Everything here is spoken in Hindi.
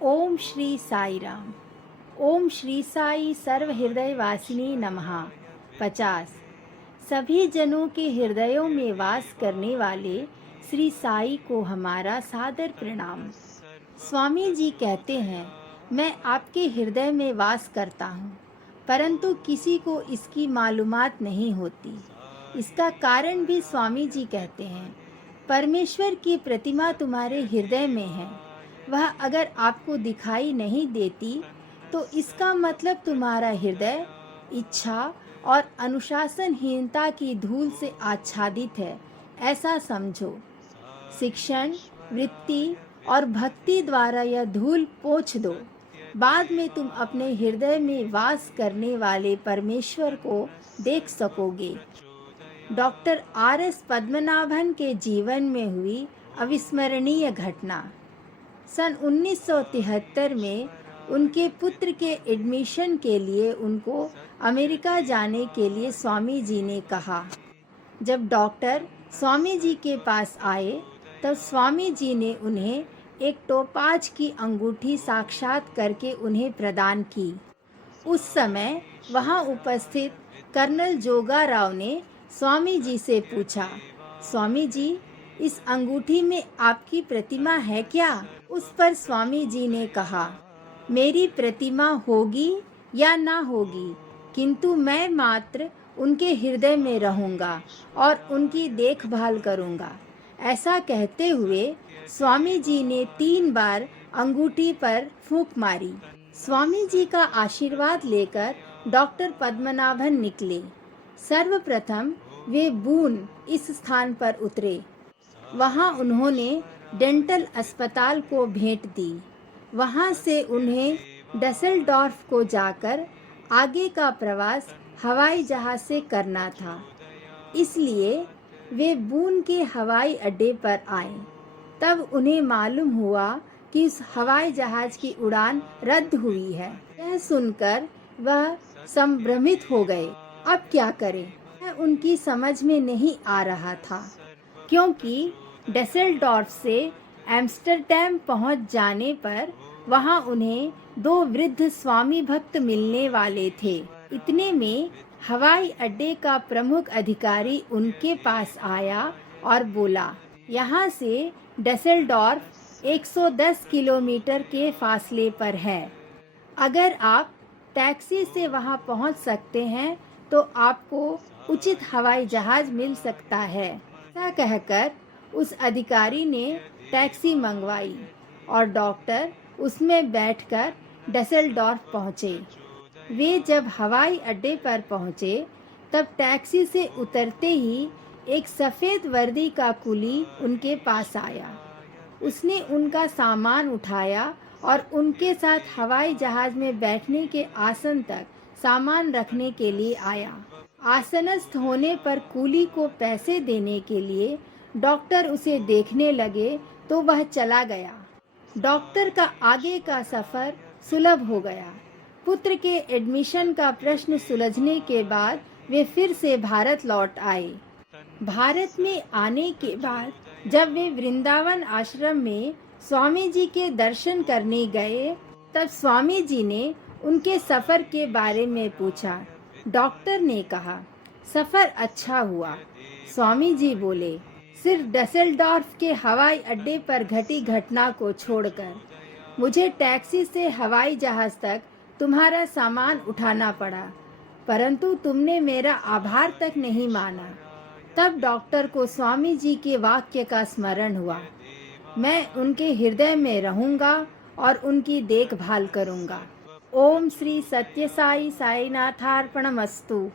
ओम श्री साई राम। ओम श्री साई सर्व हृदय वासिनी नमः। 50। सभी जनों के हृदयों में वास करने वाले श्री साई को हमारा सादर प्रणाम। स्वामी जी कहते हैं, मैं आपके हृदय में वास करता हूँ, परंतु किसी को इसकी मालूमात नहीं होती। इसका कारण भी स्वामी जी कहते हैं, परमेश्वर की प्रतिमा तुम्हारे हृदय में है। वह अगर आपको दिखाई नहीं देती तो इसका मतलब तुम्हारा हृदय इच्छा और अनुशासनहीनता की धूल से आच्छादित है, ऐसा समझो। शिक्षण, वृत्ति और भक्ति द्वारा यह धूल पोंछ दो। बाद में तुम अपने हृदय में वास करने वाले परमेश्वर को देख सकोगे। Doctor R.S. पद्मनाभन के जीवन में हुई अविस्मरणीय घटना। सन 1973 में उनके पुत्र के एडमिशन के लिए उनको अमेरिका जाने के लिए स्वामी जी ने कहा। जब डॉक्टर स्वामी जी के पास आए तब स्वामी जी ने उन्हें एक टोपाज की अंगूठी साक्षात करके उन्हें प्रदान की। उस समय वहां उपस्थित कर्नल जोगा राव ने स्वामी जी से पूछा, स्वामी जी, इस अंगूठी में आपकी प्रतिमा है क्या? उस पर स्वामी जी ने कहा, मेरी प्रतिमा होगी या ना होगी, किंतु मैं मात्र उनके हृदय में रहूंगा और उनकी देखभाल करूंगा। ऐसा कहते हुए स्वामी जी ने 3 बार अंगूठी पर फूंक मारी। स्वामी जी का आशीर्वाद लेकर डॉक्टर पद्मनाभन निकले। सर्वप्रथम वे बून इस स्थान पर उतरे। वहां उन्होंने डेंटल अस्पताल को भेंट दी। वहां से उन्हें डसेल्डॉर्फ को जाकर आगे का प्रवास हवाई जहाज से करना था, इसलिए वे बून के हवाई अड्डे पर आए। तब उन्हें मालूम हुआ कि उस हवाई जहाज की उड़ान रद्द हुई है। यह सुनकर वह संभ्रमित हो गए। अब क्या करें, यह उनकी समझ में नहीं आ रहा था, क्योंकि डसेल्डॉर्फ से एम्स्टर्डम पहुंच जाने पर वहां उन्हें 2 वृद्ध स्वामी भक्त मिलने वाले थे। इतने में हवाई अड्डे का प्रमुख अधिकारी उनके पास आया और बोला, यहाँ से डसेल्डॉर्फ 110 किलोमीटर के फासले पर है। अगर आप टैक्सी से वहां पहुंच सकते हैं तो आपको उचित हवाई जहाज मिल सकता है। ऐसा कहकर उस अधिकारी ने टैक्सी मंगवाई और डॉक्टर उसमें बैठकर डसेल्डॉर्फ पहुंचे। वे जब हवाई अड्डे पर पहुंचे तब टैक्सी से उतरते ही एक सफ़ेद वर्दी का कुली उनके पास आया। उसने उनका सामान उठाया और उनके साथ हवाई जहाज में बैठने के आसन तक सामान रखने के लिए आया। आसनस्थ होने पर कुली को पैसे देने के लिए डॉक्टर उसे देखने लगे तो वह चला गया। डॉक्टर का आगे का सफ़र सुलभ हो गया। पुत्र के एडमिशन का प्रश्न सुलझने के बाद वे फिर से भारत लौट आए। भारत में आने के बाद जब वे वृंदावन आश्रम में स्वामी जी के दर्शन करने गए तब स्वामी जी ने उनके सफ़र के बारे में पूछा। डॉक्टर ने कहा, सफ़र अच्छा हुआ। स्वामी जी बोले, सिर्फ डसेल्डॉर्फ के हवाई अड्डे पर घटी घटना को छोड़कर मुझे टैक्सी से हवाई जहाज तक तुम्हारा सामान उठाना पड़ा, परंतु तुमने मेरा आभार तक नहीं माना। तब डॉक्टर को स्वामी जी के वाक्य का स्मरण हुआ, मैं उनके हृदय में रहूंगा और उनकी देखभाल करूंगा। ओम श्री सत्य साई साईनाथार्पणमस्तु।